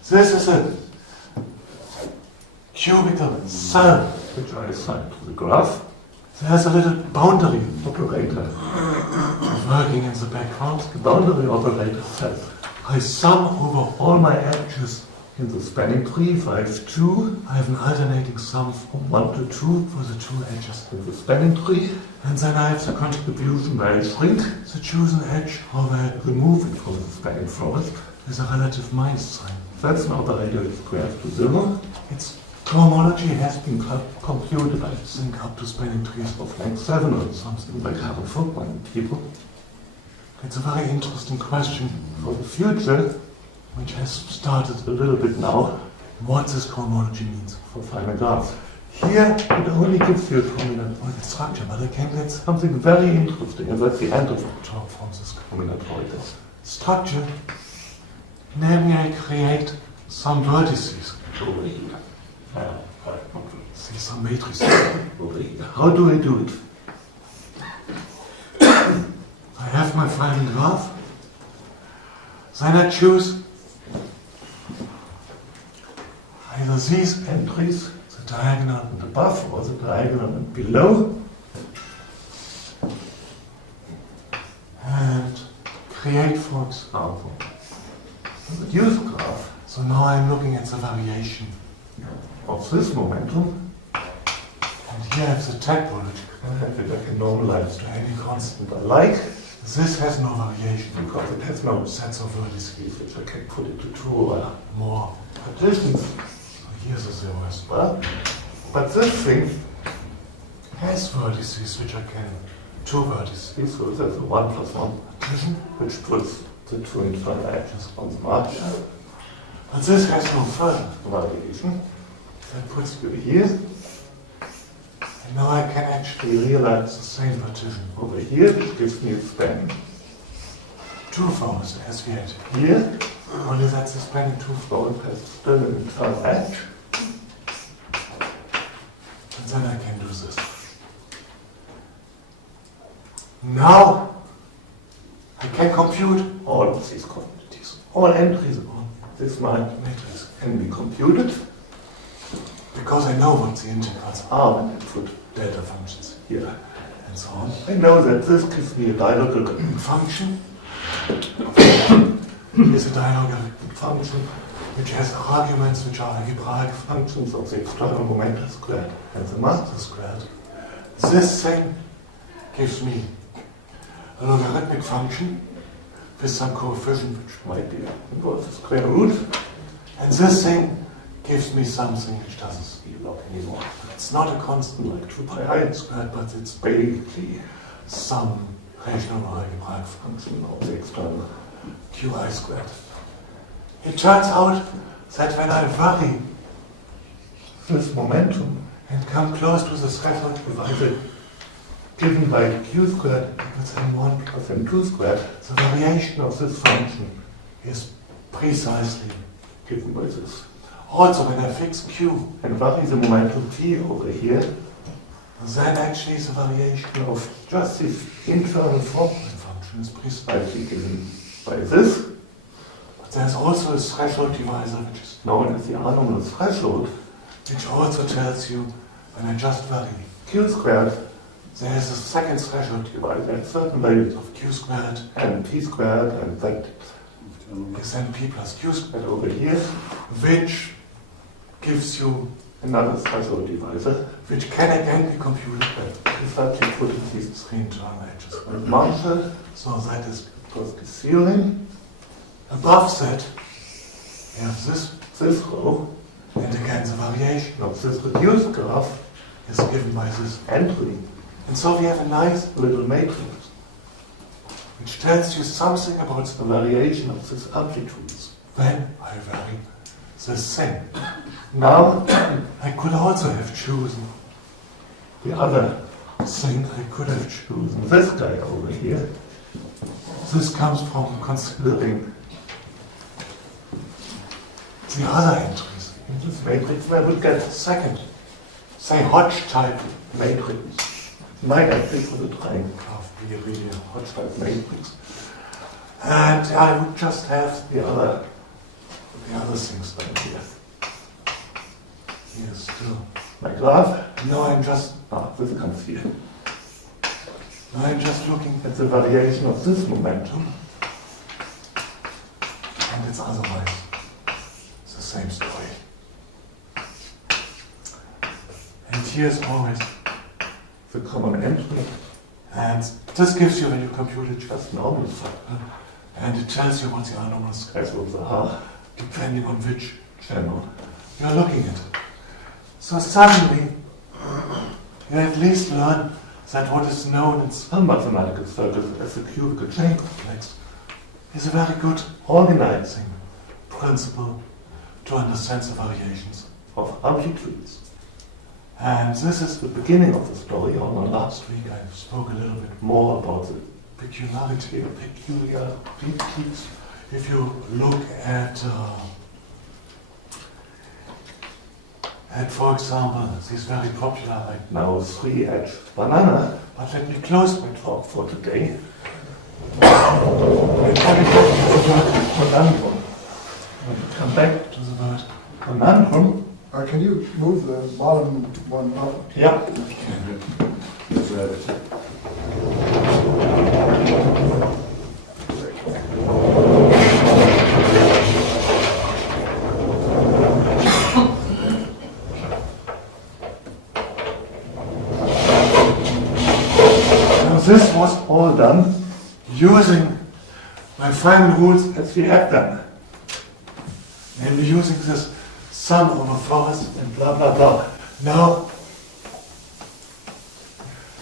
This is a cubical cell, which I assign to the graph. There's a little boundary operator working in the background. The boundary operator says I sum over all my edges in the spanning tree. If I have 2, I have an alternating sum from 1 to 2 for the 2 edges in the spanning tree. And then I have the contribution where I shrink the chosen edge or where I remove it from the spanning forest with a relative minus sign. That's an operator that squares to 0. Its cohomology has been computed, I think, up to spanning trees of length 7 or something like Harry Folkman and people. It's a very interesting question for the future, which has started a little bit now, what this cohomology means for Feynman graphs. Here, it only gives you a combinatorial structure, but I can get something very interesting, and that's the end of the talk from this combinatorial structure. Namely, I create some vertices over here. See some matrices over here. How do I do it? I have my Feynman graph. Then I choose either these entries, the diagonal and above or the diagonal and below, and create, for example, a reduced graph. So now I'm looking at the variation of this momentum, and here I have the topology, and I can normalize to any constant I like. This has no variation because it has no sets of vertices which I can put into 2 or more partitions. So here's a 0 as well. But this thing has vertices which I can 2 vertices, so there's a 1 plus 1 partition which puts the 2 infernal edges on the margin. But this has no further variation. That puts you here. And now I can actually realize the same partition over here, which gives me a spanning 2 forest as we had here. Only that's the spanning 2 forest has still an internal edge. And then I can do this. Now I can compute all of these quantities. All entries on this matrix can be computed because I know what the integrals are when I put delta functions here and so on. I know that this gives me a dialogical function. Is a dialogical function which has arguments which are algebraic functions of the external momenta squared and the master squared. This thing gives me a logarithmic function with some coefficient which might be involved the square root. And this thing gives me something which doesn't see log anymore. It's not a constant like 2 pi I squared, but it's basically some rational or algebraic function of the external qi squared. It turns out that when I vary this momentum and come close to the threshold divisor given by q squared equals m1 plus m2 squared, the variation of this function is precisely given by this. Also, when I fix Q and vary the momentum T over here, then actually the variation of just this internal forepoint function is precisely given by this. But there's also a threshold divisor, which is known as the anomalous threshold, which also tells you when I just vary Q squared, there is a second threshold divisor at certain values of Q squared and P squared, and that is then P plus Q squared over here, which gives you another threshold divisor, which can again be computed by precisely putting these three internal edges with Marshall. So that is because the ceiling. Above that, we have this row, and again the variation of this reduced graph is given by this entry. And so we have a nice little matrix, which tells you something about the variation of these amplitudes when I vary this thing. Now, I could also have chosen the other thing. I could have chosen this guy over here. This comes from considering the other entries in this matrix, where we get a second, say, Hodge type matrix. Might actually for the triangle graph be a really Hodge type matrix. And I would just have the other things down here. Here's still my graph. Now I'm just, this comes here. Now I'm just looking at the variation of this momentum. And it's otherwise the same story. And here's always the common entry. And this gives you, when you compute it, just an anomalous factor. And it tells you what the anomalous thresholds are, depending on which channel you're looking at. So suddenly, you at least learn that what is known in some mathematical circles as the cubical chain complex is a very good organizing principle to understand the variations of amplitudes. And this is the beginning of the story. On last week I spoke a little bit more about the peculiarities. If you look at, for example, these very popular right now 3-edged banana, but let me close my talk for today. Conundrum. Come back to the word conundrum. Can you move the bottom one up? Yeah. Now this was all done using my Feynman rules as we have done. Namely using this sum over force and blah blah blah. Now,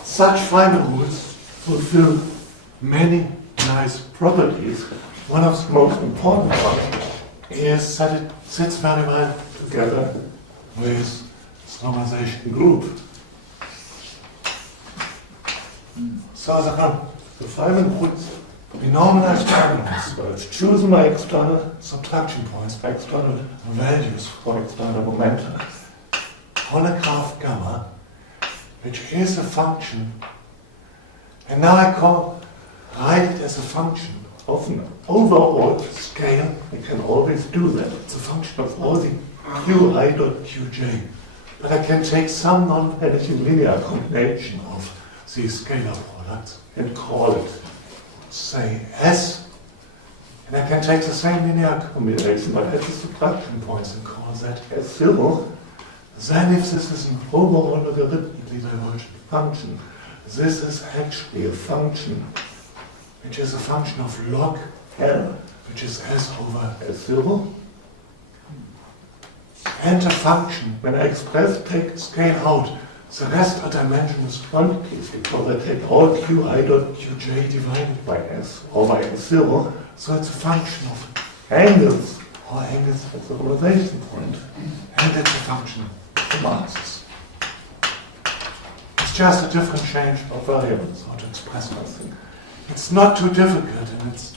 such Feynman rules fulfill many nice properties. One of the most important ones is that it sits very well together with this normalization group. So the Feynman rules renormalized conundrums, where I've chosen my external subtraction points, external values for external momenta, on a graph gamma, which is a function, and now I write it as a function of an overall scale. I can always do that. It's a function of all the qi dot qj. But I can take some non-additive linear combination of these scalar products and call it, say, S, and I can take the same linear combination but at the subtraction points and call that S0. Then if this is an overall logarithmically divergent function, this is actually a function which is a function of log L, which is S over S0, and a function, when I express, take scale out, the rest are dimensionless quantities because I take all qi dot qj divided by S or by S0, so it's a function of angles, or angles at the polarization point, and it's a function of masses. It's just a different change of variables, how to express something. It's not too difficult, and it's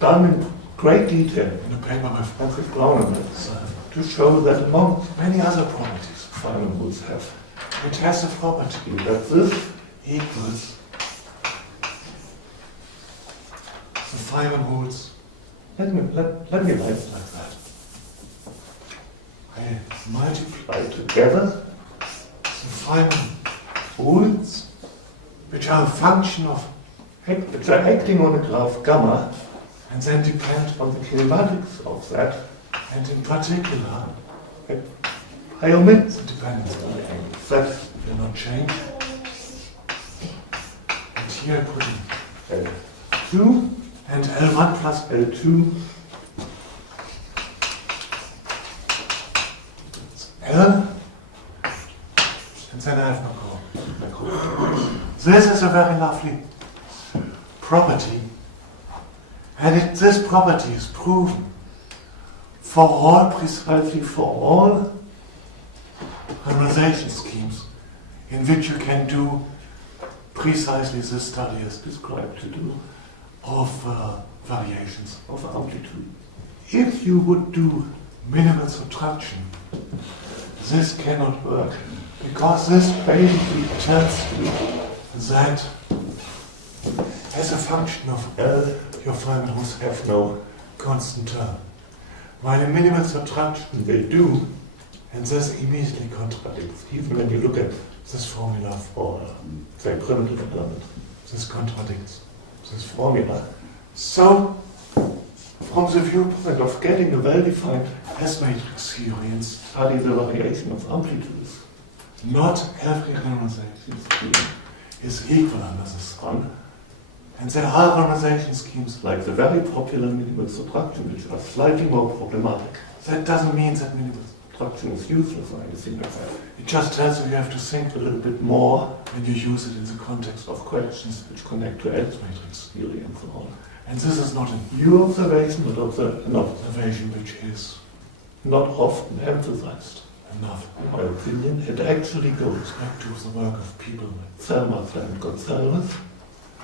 done in great detail in a paper by Francis Brown and myself to show that among many other properties Feynman rules have, it has the property that this equals the Feynman rules. Let me write it like that. I multiply together the Feynman rules, which are a function of, which are acting on a graph gamma, and then depend on the kinematics of that, and in particular, I omit the dependence on the angles. That will not change. And here I put in L2 and L1 plus L2. It's L, and then I have no code. This is a very lovely property, and this property is proven precisely for all renormalization schemes in which you can do precisely this study as described to do of variations of amplitude. If you would do minimal subtraction, this cannot work, because this basically tells you that as a function of L, your Feynman rules have no constant term. While in minimal subtraction they do, and this immediately contradicts. Even when you look at this formula for, say, primitive element, this contradicts this formula. So, from the viewpoint of getting a well-defined S-matrix theory and study the variation of amplitudes, not every renormalization scheme is equal under the sun. And there are renormalization schemes like the very popular minimal subtraction, which are slightly more problematic. That doesn't mean that minimal subtraction is useless or anything like that. It just tells you have to think a little bit more when you use it in the context of questions which connect to S-matrix theory and so on. And this is not a new observation, but an observation which is not often emphasized enough, in my opinion. It actually goes back to the work of people like Zellmuth and Gonsalves.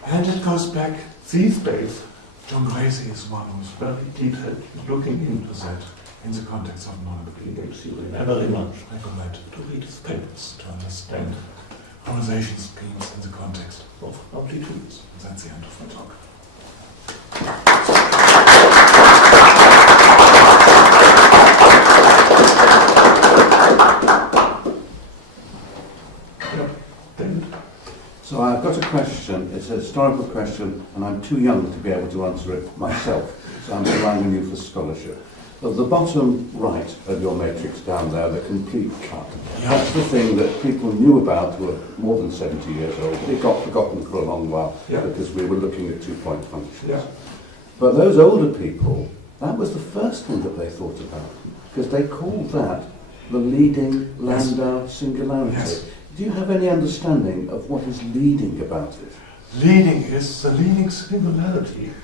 And it goes back these days. John Gracie is one who's very detailed looking into that in the context of non-Euclidean theory. And I very much recommend to read his papers to understand renormalization schemes in the context of amplitudes. And that's the end of my talk. So I've got a question. It's a historical question, and I'm too young to be able to answer it myself. So I'm relying on you for scholarship. At the bottom right of your matrix down there, the complete cut. That's the thing that people knew about who were more than 70 years old. It got forgotten for a long while because we were looking at two-point functions. Yeah. But those older people, that was the first thing that they thought about, because they called that the leading Landau singularity. Yes. Do you have any understanding of what is leading about it? Leading is the leading singularity.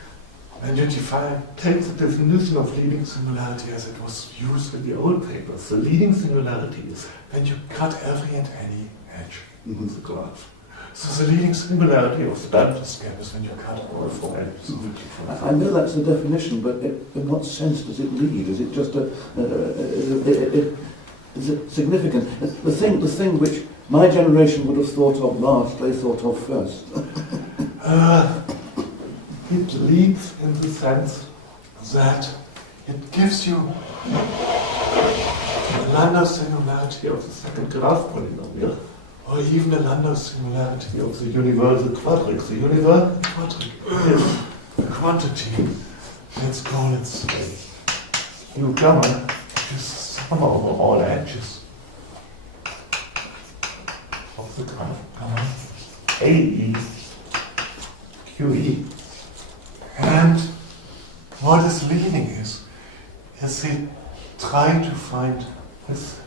And if I take the definition of leading singularity as it was used in the old papers, the leading singularity is when you cut every and any edge in the graph. So the leading singularity of the Dantas gap is when you cut all four edges. I know that's the definition, but in what sense does it lead? Is it just is it significant? The thing which my generation would have thought of last, they thought of first. It leads in the sense that it gives you a Landau singularity of the second graph polynomial, or even a Landau singularity of the universal quadric. The universal quadric is a quantity, let's call it U gamma, which is sum over all edges of the graph gamma, AE, QE. And what is leading is they try to find this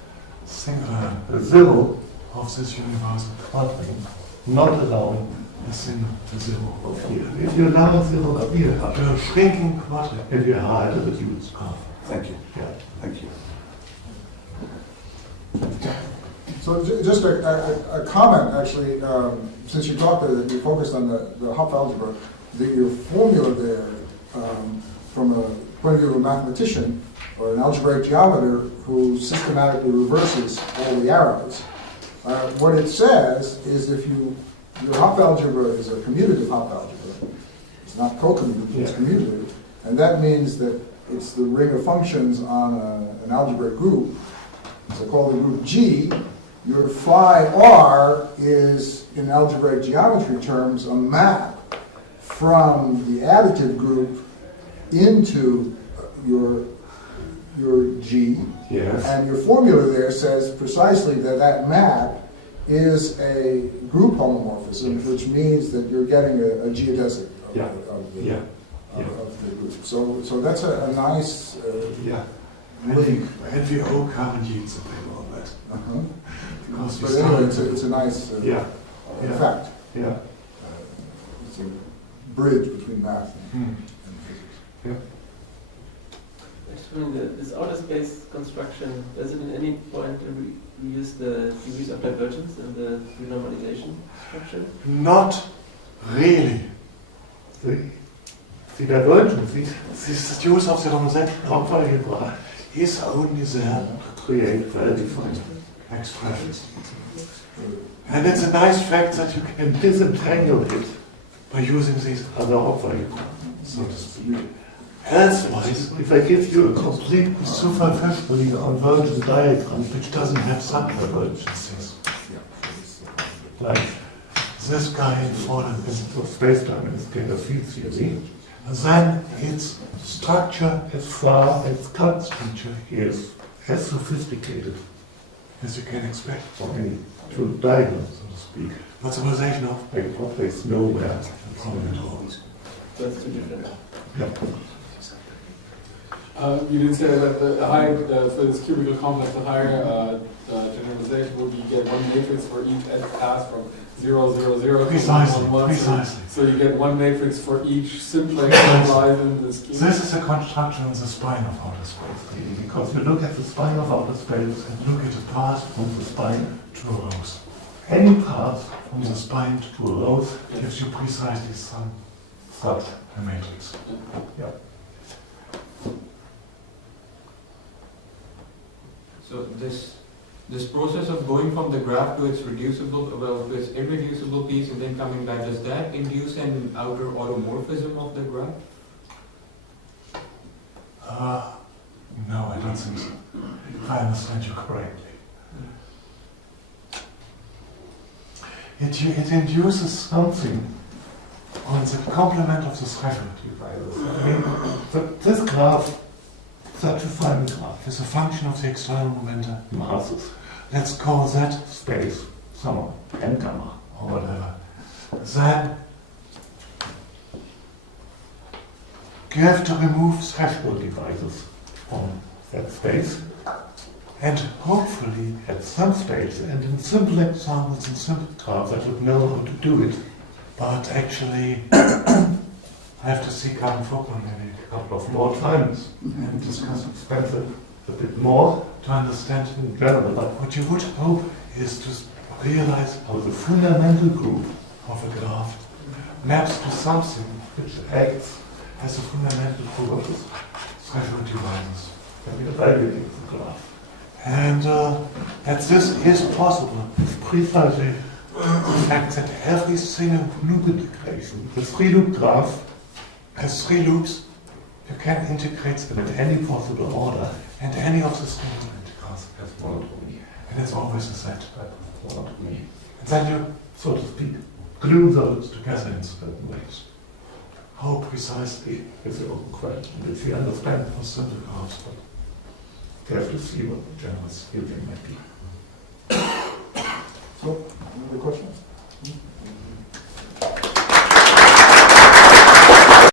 zero of this universal quadric, not allowing the zero of here. If you allow a zero of here, you're shrinking quadric and you have a reduced graph. Thank you. Yeah. Thank you. So just a comment, actually, since you talked, you focused on the Hopf algebra, your formula there, from a point of view of a mathematician or an algebraic geometer who systematically reverses all the arrows. What it says is if your Hopf algebra is a commutative Hopf algebra, it's not co-commutative, it's commutative, and that means that it's the ring of functions on an algebraic group, so called the group G. Your phi R is, in algebraic geometry terms, a map from the additive group into your G. Yes. And your formula there says precisely that that map is a group homomorphism, which means that you're getting a geodesic of the group. So that's a nice link. And we all currently use a bit on that. Because But anyway, it's a nice fact. Yeah. It's a bridge between math and physics. Actually, this outer space construction, does it at any point use the degrees of divergence in the renormalization structure? Not really. The divergence, this use of the renormalization algebra is only there to create well-defined expressions. And it's a nice fact that you can disentangle it by using these other operators, so to speak. Elsewise, if I give you a completely superficially convergent diagram which doesn't have some divergences, like this guy for the space-time in scalar field theory, then its structure as far as cut structure is as sophisticated as you can expect from any true diagram, so to speak. But the realization of there's nowhere prominent holes. So it's too different. Yeah. You did say that the higher, for this cubical complex, the higher generalization would be you get one matrix for each edge pass from 0, 0, 0 Precisely, to 1, 1. precisely. So you get one matrix for each simplex that lies in the scheme. This is a construction on the spine of outer space, really, because you look at the spine of outer space and look at the path from the spine to a rose. Any path from the spine to a rose gives you precisely such a matrix. Yeah. So this process of going from the graph to its reducible, well, to its irreducible piece and then coming back, does that induce an outer automorphism of the graph? No, I don't think so. If I understand you correctly. It induces something on the complement of the threshold divisors. I mean, this graph, such a Feynman graph, is a function of the external momenta masses. Let's call that space, some n gamma or whatever. Then you have to remove threshold divisors from that space, and hopefully at some stage, and in simple examples in simple graphs, I would know how to do it. But actually, I have to see Carl Vogtmann maybe a couple of more times and discuss Spencer a bit more to understand in general. But what you would hope is to realize how the fundamental group of a graph maps to something which acts as a fundamental group of its threshold divisors. When we evaluate the graph. And that this is possible is precisely the fact that every single loop integration, the three-loop graph, has three loops. You can integrate them in any possible order, and any of the three loop integrals has monotony. And it's always a set type of monotony. And then you, so to speak, glue those together in certain ways. How precisely is the open question, which we understand for simple graphs, but you have to see what the general feeling might be. So, any other questions?